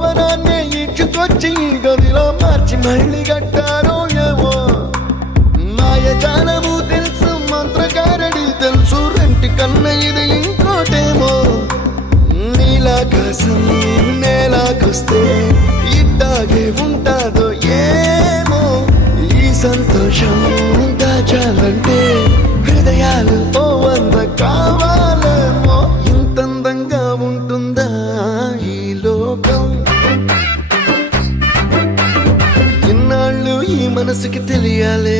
భవనాన్ని ఇచ్చుకొచ్చి గదిలో మార్చి మళ్ళీ కట్టారో ఏమో మాయజాలము తెలుసు మంత్రకారడి తెలుసు రెంటి కన్న ఇది ఇంకోటేమో నీలాకాశం నేలాకొస్తే ఇట్టాగే ఉంటాదో ఏమో ఈ సంతోషం దాచాలంటే హృదయాలు ఓ వంద కావాలేమో ఇంతందంగా ఉంటుందా ఈ లోకం ఇన్నాళ్ళు ఈ మనసుకి తెలియాలే